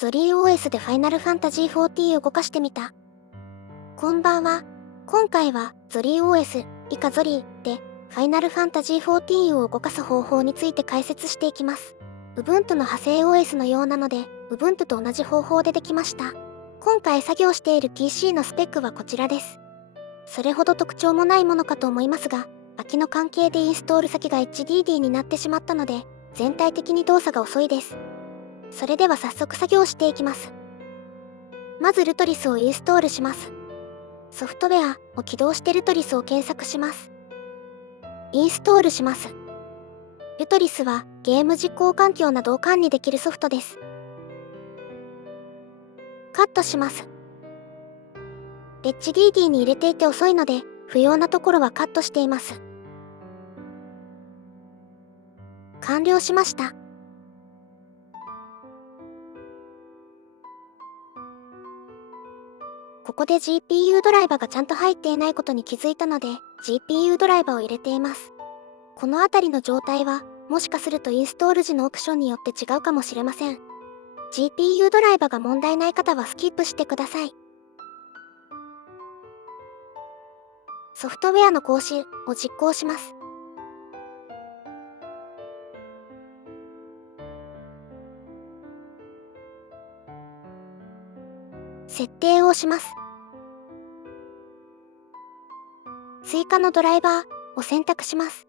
ゾリー OS でファイナルファンタジー14を動かしてみた。こんばんは。今回はゾリー OS 以下ゾリーでファイナルファンタジー14を動かす方法について解説していきます。Ubuntu の派生 OS のようなので Ubuntu と同じ方法でできました。今回作業している PC のスペックはこちらです。それほど特徴もないものかと思いますが、空きの関係でインストール先が HDD になってしまったので、全体的に動作が遅いです。それでは早速作業していきます。まずルトリスをインストールします。ソフトウェアを起動してルトリスを検索します。インストールします。ルトリスはゲーム実行環境などを管理できるソフトです。カットします。HDD に入れていて遅いので、不要なところはカットしています。完了しました。ここで GPU ドライバがちゃんと入っていないことに気づいたので、GPU ドライバを入れています。このあたりの状態は、もしかするとインストール時のオプションによって違うかもしれません。GPU ドライバが問題ない方はスキップしてください。ソフトウェアの更新を実行します。設定をします。追加のドライバーを選択します。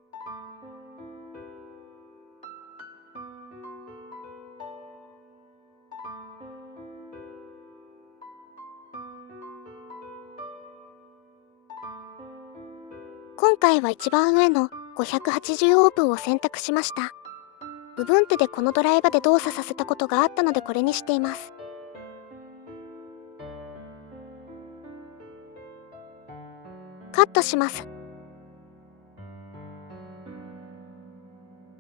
今回は一番上の580オープンを選択しました。Ubuntu でこのドライバで動作させたことがあったのでこれにしています。カットします。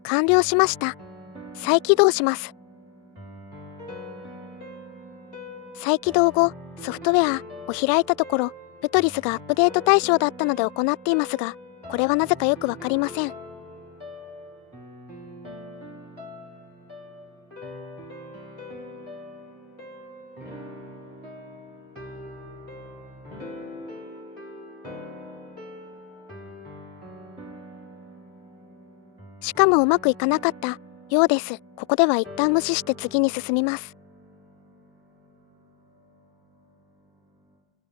完了しました。再起動します。再起動後、ソフトウェアを開いたところ、ルトリスがアップデート対象だったので行っていますが、これはなぜかよくわかりません。しかもうまくいかなかったようです。ここでは一旦無視して次に進みます。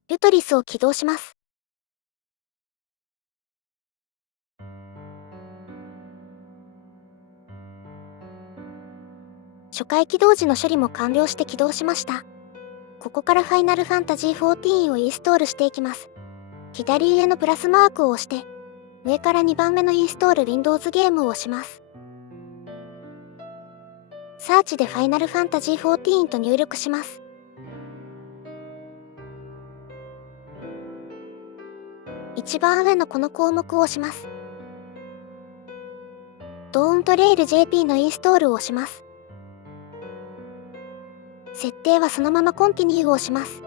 ルトリスを起動します。初回起動時の処理も完了して起動しました。ここからファイナルファンタジー14をインストールしていきます。左上のプラスマークを押して、上から2番目のインストール Windows ゲームを押します。サーチでファイナルファンタジー14と入力します。一番上のこの項目を押します。ドーントレイル JP のインストールを押します。設定はそのままコンティニューを押します。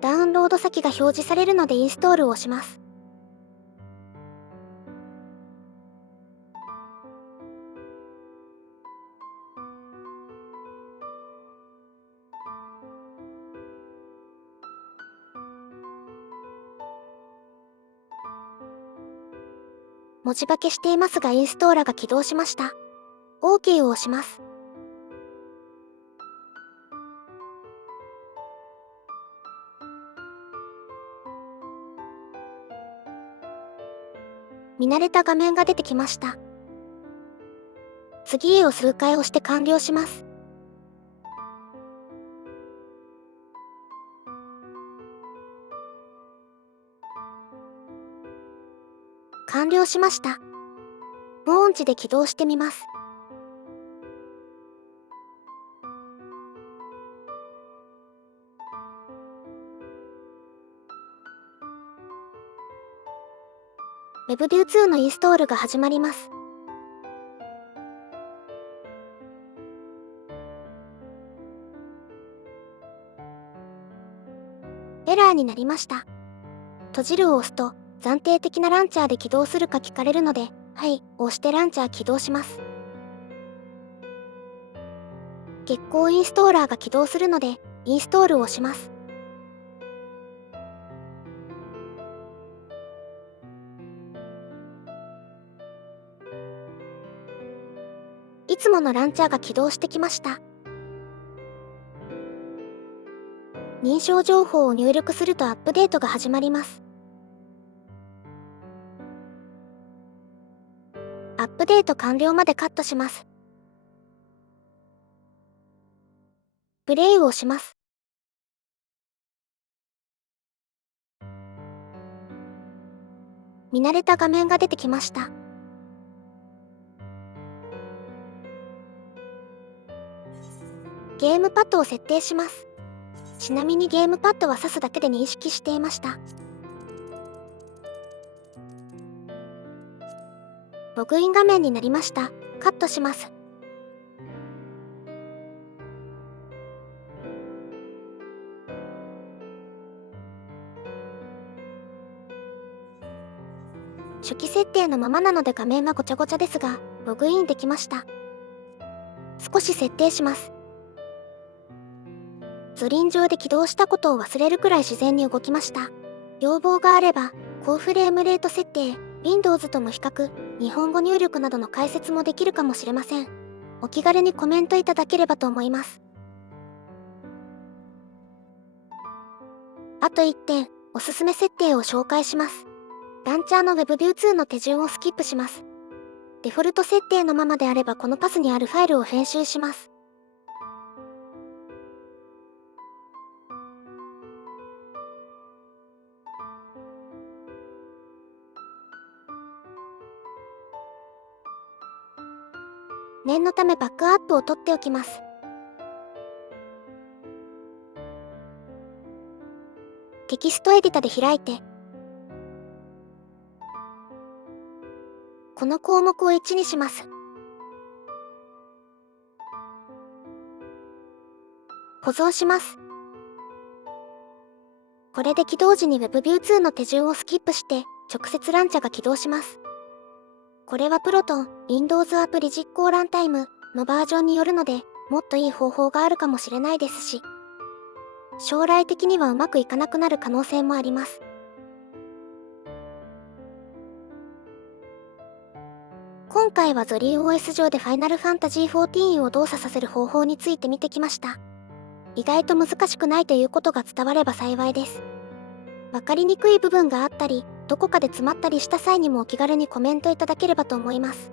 ダウンロード先が表示されるのでインストールを押します。文字化けしていますがインストーラが起動しました。OK を押します。見慣れた画面が出てきました。次へを数回押して完了します。完了しました。無音値で起動してみます。WebView2 のインストールが始まります。エラーになりました。閉じるを押すと、暫定的なランチャーで起動するか聞かれるので、はい、押してランチャー起動します。月光インストーラーが起動するので、インストールをします。いつものランチャーが起動してきました。認証情報を入力するとアップデートが始まります。アップデート完了までカットします。プレイをします。見慣れた画面が出てきました。ゲームパッドを設定します。ちなみにゲームパッドは挿すだけで認識していました。ログイン画面になりました。カットします。初期設定のままなので画面はごちゃごちゃですが、ログインできました。少し設定します。ゾリン上で起動したことを忘れるくらい自然に動きました。要望があれば、高フレームレート設定、Windows との比較、日本語入力などの解説もできるかもしれません。お気軽にコメントいただければと思います。あと1点、おすすめ設定を紹介します。ランチャーの WebView2 の手順をスキップします。デフォルト設定のままであればこのパスにあるファイルを編集します。念のためバックアップを取っておきます。テキストエディタで開いて、この項目を1にします。保存します。これで起動時に WebView2 の手順をスキップして直接ランチャーが起動します。これはプロトン Windows アプリ実行ランタイムのバージョンによるので、もっといい方法があるかもしれないですし、将来的にはうまくいかなくなる可能性もあります。今回はZOLLYOS 上で Final Fantasy XIV を動作させる方法について見てきました。意外と難しくないということが伝われば幸いです。わかりにくい部分があったり、どこかで詰まったりした際にもお気軽にコメントいただければと思います。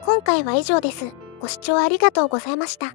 今回は以上です。ご視聴ありがとうございました。